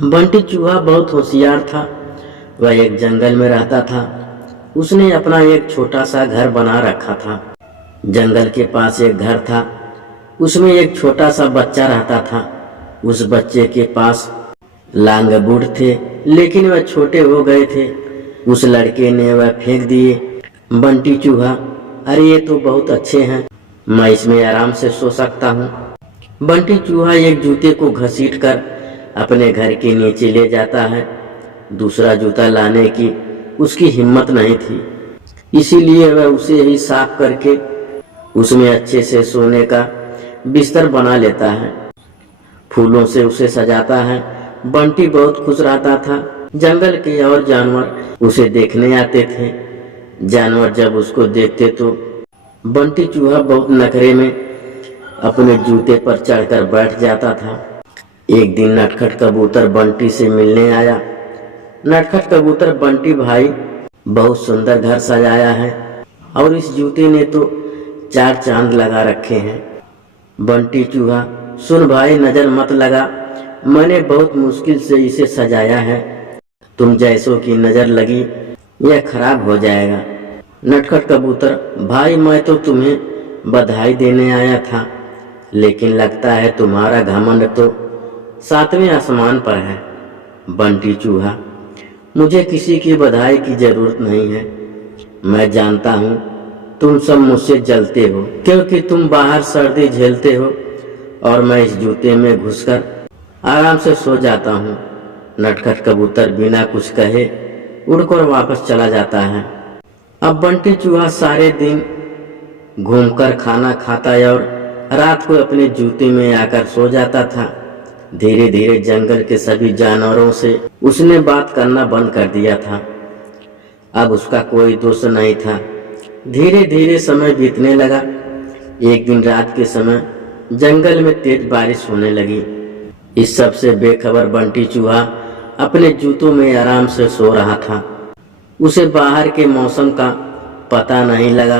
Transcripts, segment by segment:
बंटी चूहा बहुत होशियार था। वह एक जंगल में रहता था। उसने अपना एक छोटा सा घर बना रखा था। जंगल के पास एक घर था। उसमें एक छोटा सा बच्चा रहता था। उस बच्चे के पास लांग बूढ़ थे, लेकिन वह छोटे हो गए थे। उस लड़के ने वह फेंक दिए। बंटी चूहा, अरे ये तो बहुत अच्छे हैं, मैं इसमें आराम से सो सकता हूँ। बंटी चूहा एक जूते को घसीट कर अपने घर के नीचे ले जाता है। दूसरा जूता लाने की उसकी हिम्मत नहीं थी, इसीलिए वह उसे ही साफ करके उसमें अच्छे से सोने का बिस्तर बना लेता है। फूलों से उसे सजाता है। बंटी बहुत खुश रहता था। जंगल के और जानवर उसे देखने आते थे। जानवर जब उसको देखते तो बंटी चूहा बहुत नखरे में अपने जूते पर चढ़कर बैठ जाता था। एक दिन नटखट कबूतर बंटी से मिलने आया। नटखट कबूतर, बंटी भाई, बहुत सुंदर घर सजाया है और इस जूते ने तो 4 चांद लगा रखे हैं। बंटी चूहा, सुन भाई, नजर मत लगा, मैंने बहुत मुश्किल से इसे सजाया है, तुम जैसों की नजर लगी यह खराब हो जाएगा। नटखट कबूतर, भाई मैं तो तुम्हें बधाई देने आया था, लेकिन लगता है तुम्हारा घमंड तो 7वें आसमान पर है। बंटी चूहा, मुझे किसी की बधाई की जरूरत नहीं है। मैं जानता हूँ तुम सब मुझसे जलते हो, क्योंकि तुम बाहर सर्दी झेलते हो और मैं इस जूते में घुसकर आराम से सो जाता हूँ। नटखट कबूतर बिना कुछ कहे उड़कर वापस चला जाता है। अब बंटी चूहा सारे दिन घूमकर खाना खाता और रात को अपने जूते में आकर सो जाता था। धीरे धीरे जंगल के सभी जानवरों से उसने बात करना बंद कर दिया था। अब उसका कोई दोस्त नहीं था। धीरे धीरे समय बीतने लगा। एक दिन रात के समय जंगल में तेज बारिश होने लगी। इस सब से बेखबर बंटी चूहा अपने जूतों में आराम से सो रहा था। उसे बाहर के मौसम का पता नहीं लगा।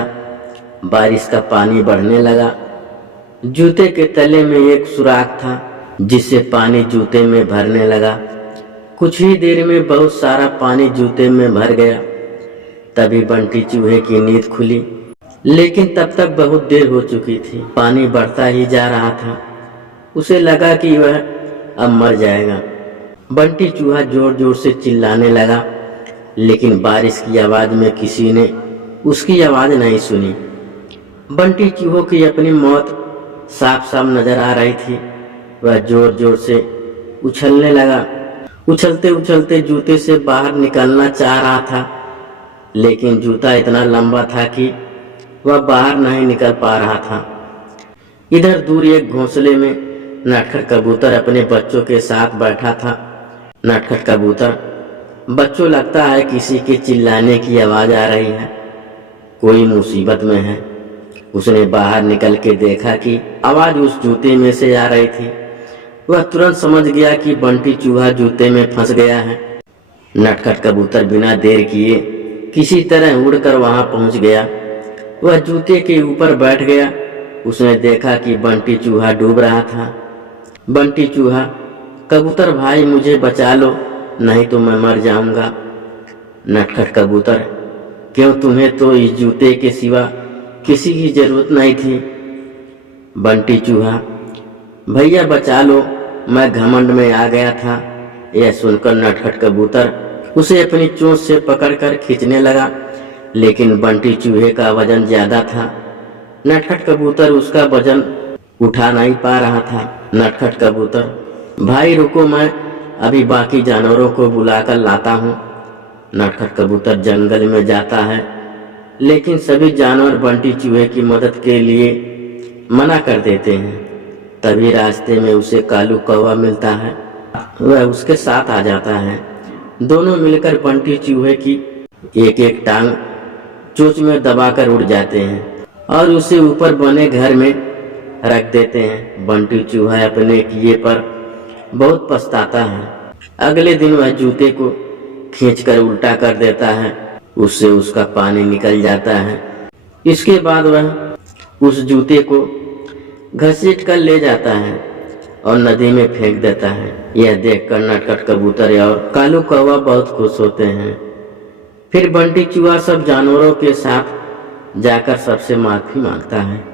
बारिश का पानी बढ़ने लगा। जूते के तले में एक सुराख था, जिससे पानी जूते में भरने लगा। कुछ ही देर में बहुत सारा पानी जूते में भर गया। तभी बंटी चूहे की नींद खुली, लेकिन तब तक बहुत देर हो चुकी थी। पानी बढ़ता ही जा रहा था। उसे लगा कि वह अब मर जाएगा। बंटी चूहा जोर जोर से चिल्लाने लगा, लेकिन बारिश की आवाज में किसी ने उसकी आवाज नहीं सुनी। बंटी चूहों की अपनी मौत साफ साफ नजर आ रही थी। वह जोर जोर से उछलने लगा। उछलते उछलते जूते से बाहर निकलना चाह रहा था, लेकिन जूता इतना लंबा था कि वह बाहर नहीं निकल पा रहा था। इधर दूर एक घोंसले में नटखट कबूतर अपने बच्चों के साथ बैठा था। नटखट कबूतर, बच्चों, लगता है किसी के चिल्लाने की आवाज आ रही है, कोई मुसीबत में है। उसने बाहर निकल के देखा कि आवाज उस जूते में से आ रही थी। वह तुरंत समझ गया कि बंटी चूहा जूते में फंस गया है। नटखट कबूतर बिना देर किए किसी तरह उड़कर वहां पहुंच गया। वह जूते के ऊपर बैठ गया। उसने देखा कि बंटी चूहा डूब रहा था। बंटी चूहा, कबूतर भाई, मुझे बचा लो, नहीं तो मैं मर जाऊंगा। नटखट कबूतर, क्यों, तुम्हें तो इस जूते के सिवा किसी की जरूरत नहीं थी। बंटी चूहा, भैया बचा लो, मैं घमंड में आ गया था। यह सुनकर नटखट कबूतर उसे अपनी चोंच से पकड़कर खींचने लगा, लेकिन बंटी चूहे का वजन ज्यादा था। नटखट कबूतर उसका वजन उठा नहीं पा रहा था। नटखट कबूतर, भाई रुको, मैं अभी बाकी जानवरों को बुलाकर लाता हूँ। नटखट कबूतर जंगल में जाता है, लेकिन सभी जानवर बंटी चूहे की मदद के लिए मना कर देते हैं। तभी रास्ते में उसे कालू कौवा मिलता है। वह उसके साथ आ जाता है। दोनों मिलकर बंटी चूहे की एक एक टांग चोंच में दबाकर उड़ जाते हैं और उसे ऊपर बने घर में रख देते हैं। बंटी चूहा अपने किए पर बहुत पछताता है। अगले दिन वह जूते को खींचकर उल्टा कर देता है, उससे उसका पानी निकल जाता है। इसके बाद वह उस जूते को घसीट कर ले जाता है। और नदी में फेंक देता है। यह देखकर नटखट कबूतर और कालू कौवा बहुत खुश होते हैं। फिर बंटी चूहा सब जानवरों के साथ जाकर सबसे माफी मांगता है।